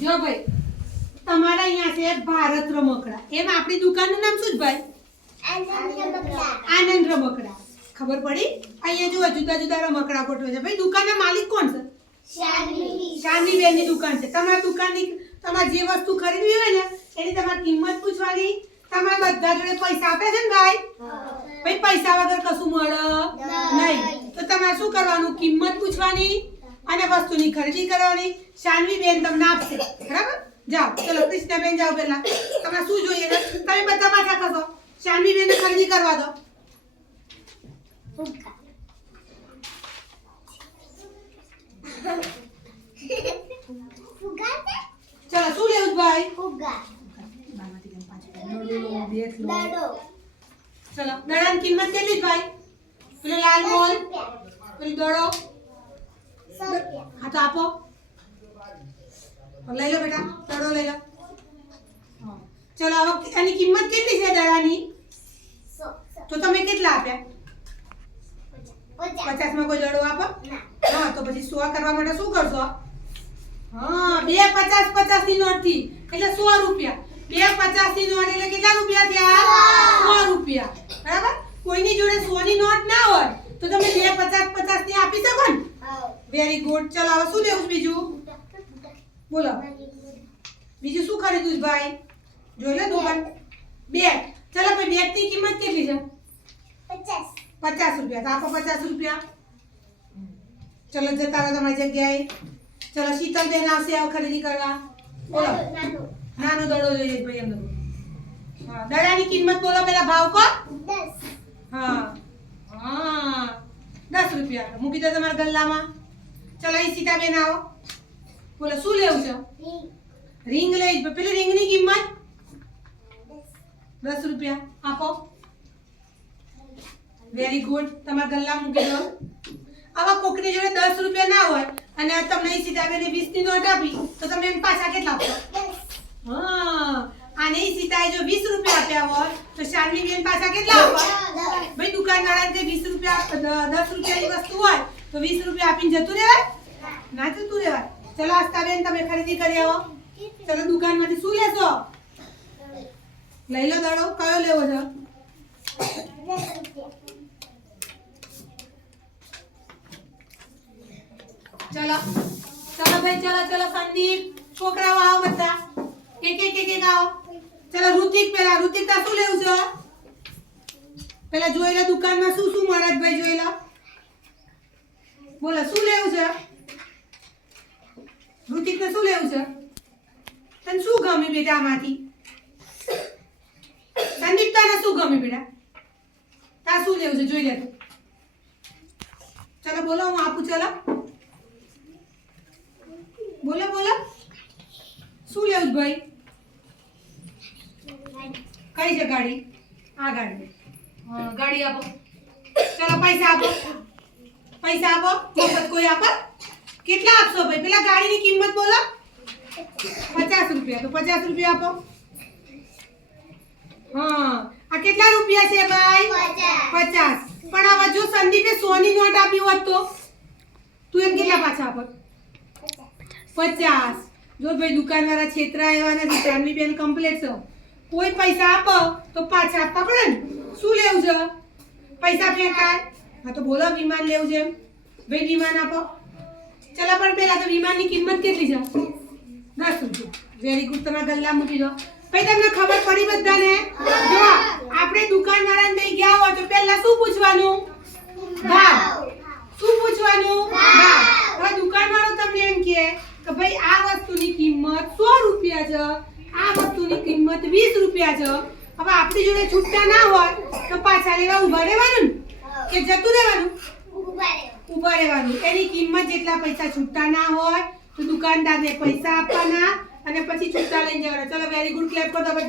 જો ભાઈ તમારા અહીંયા છે ભારત રમકડા. એમ આપણી દુકાનનું નામ શું જ ભાઈ? આનંદ રમકડા. ખબર પડી? અહીંયા જુઓ જુદા જુદા રમકડા ગોઠવે છે. ભાઈ દુકાનના માલિક કોણ છે? શાની બેનની દુકાન છે. તમારા દુકાનની તમારે જે વસ્તુ ખરીદવી હોય ને એની તમારે કિંમત પૂછવાની. તમારે બધા જોડે પૈસા આપે છે ને ભાઈ? ભાઈ પૈસા વગર કશું મળે નહીં. તો તમારે શું કરવાનું? કિંમત પૂછવાની? અને વસ્તુની ખરીદી કરવાની. શાનવી બેન તમને આપશે. બરાબર? જાઓ. ચલો, કૃષ્ણબેન જાઓ પહેલા. તમને શું જોઈએ? તમે બધા પાછા થશો. શાનવી બેન ખરીદી કરવા દો. ચલો, શું લેવું ભાઈ? ચલો દડાની કિંમત કેટલી ભાઈ? પેલો લાલ મોલ પેલો દડો. હા આપો લઈ લો બેટા દડો લઈ લો ચલો એની કિંમત કેટલી છે દડાની તો તમે કેટલા આપ્યા સો કરવા માટે શું કરશો હા બે પચાસ પચાસની નોટથી એટલે સો રૂપિયા. બે પચાસની નોટ એટલે કેટલા રૂપિયા થયા? સો રૂપિયા. બરાબર? કોઈની જોડે સો ની નોટ ના હોય, તો તમે બે પચાસ પચાસ ને વેરી ગુડ ચાલ હવે શું લેવું બીજું? બોલો. બીજું શું ખરીદ્યું છે ભાઈ? જોઈ લે દુકાન. બેગ ચલો ભાઈ બેગની કિંમત કેટલી છે? પચાસ. રૂપિયા. તો આપો પચાસ રૂપિયા. ચલો જતા રહો તમારી જગ્યાએ. ચલો શીતલ બેન આવશે હવે ખરીદી કરવા. બોલો. નાનો દડો જોઈએ ભાઈ અંદર હા દડાની કિંમત બોલો પેલા ભાવ કો. હા. હા. દસ રૂપિયા. મૂકી દો તમારા ગલ્લામાં. ચલો અહીં સીતાબેન આવો બોલો શું લેવું છે રિંગ લઈ પેલી રિંગની કિંમત દસ રૂપિયા આપો વેરી ગુડ તમારા ગલ્લા મૂકી દો આવા કોકની જોડે દસ રૂપિયા ના હોય અને તમને સીતાબેને વીસની નોટ આપી તો તમે એમ પાછા કેટલા આપો હા અને સીતાએ જો વીસ રૂપિયા આપ્યા હોય તો શાનવી બેન પાછા કેટલા આપવા ભાઈ દુકાનવાળા જે વીસ રૂપિયા દસ રૂપિયાની વસ્તુ હોય તો વીસ રૂપિયા આપીને જતું રહેવાય ના જતું રહેવાય. ચલો આસ્તાબેન તમે ખરીદી કરી આવો. ચલો, દુકાનમાંથી શું લેશો? લઈ લો દાડો. કયો લેવો છે? ચલો. ચલો ભાઈ, ચલો ચલો, સંદીપ. છોકરાઓ આવો બધા. એક એક એક એક આવો. ચલો, ઋતિક પેલા ઋતિક તા શું લેવું છે? પેલા જોઈ લો દુકાનમાં શું શું મળે છે ભાઈ જોઈ લો. બોલો, શું લેવું છે? ઋતિક ને શું લેવું છે? તને શું ગમે બેટા આમાંથી? સંદીપ તને શું ગમે બેટા? તા શું લેવું છે? જોઈ લે તું. ચલો બોલો હું આપું ચલો. બોલો બોલો. શું લેવું ભાઈ? કઈ છે ગાડી? આ ગાડી. ગાડી આપો. ચલો પૈસા આપો. પૈસા આપો. મફત કોઈ આપો? કેટલા આપશો ભાઈ? પેલા ગાડીની કિંમત બોલો. પચાસ રૂપિયા. તો પચાસ રૂપિયા આપો. હા. આ કેટલા રૂપિયા છે ભાઈ? પચાસ. પણ હવે જો સંદીપે સોની નોટ આપી હોત તો? તું એમ કેટલા પાછા આપત? પચાસ. જો ભાઈ દુકાનવાળા છેતરા આવ્યા નથી ચાંદની બેન કમ્પ્લેટ છો. કોઈ પૈસા આપો તો પાછા આપવા પડે ને. શું લેવું છે? પૈસા ફેંકાય? હા તો બોલો વિમાન લેવું છે એમ. ભાઈ વિમાન આપો. ચલો, પણ પેલા તો વીમાની કિંમત કેટલી છે? દસ રૂપિયા. વેરી ગુડ તમે ગલ્લા મૂકી દો. ભાઈ, તમને ખબર પડી બધાને? જો, આપણે દુકાનવાળાને ને ગયા હોય તો પહેલા શું પૂછવાનું? ભાવ. શું પૂછવાનું? ભાવ. હવે દુકાનવાળો તમને એમ કહે કે ભાઈ, આ વસ્તુની કિંમત સો રૂપિયા છે. આ વસ્તુની કિંમત વીસ રૂપિયા છે. હવે આપણી જોડે છૂટતા ના હોય તો પાછા લેવા ઊભા રહેવાનું ને? કે જતું રહેવાનું? ઊભા રહેવાનું. એની કિંમત જેટલા પૈસા છૂટતા ના હોય, તો દુકાનદારને પૈસા આપવાના અને પછી છૂટા લઈને જવાના. ચલો વેરી ગુડ ક્લેપ કરો બધા.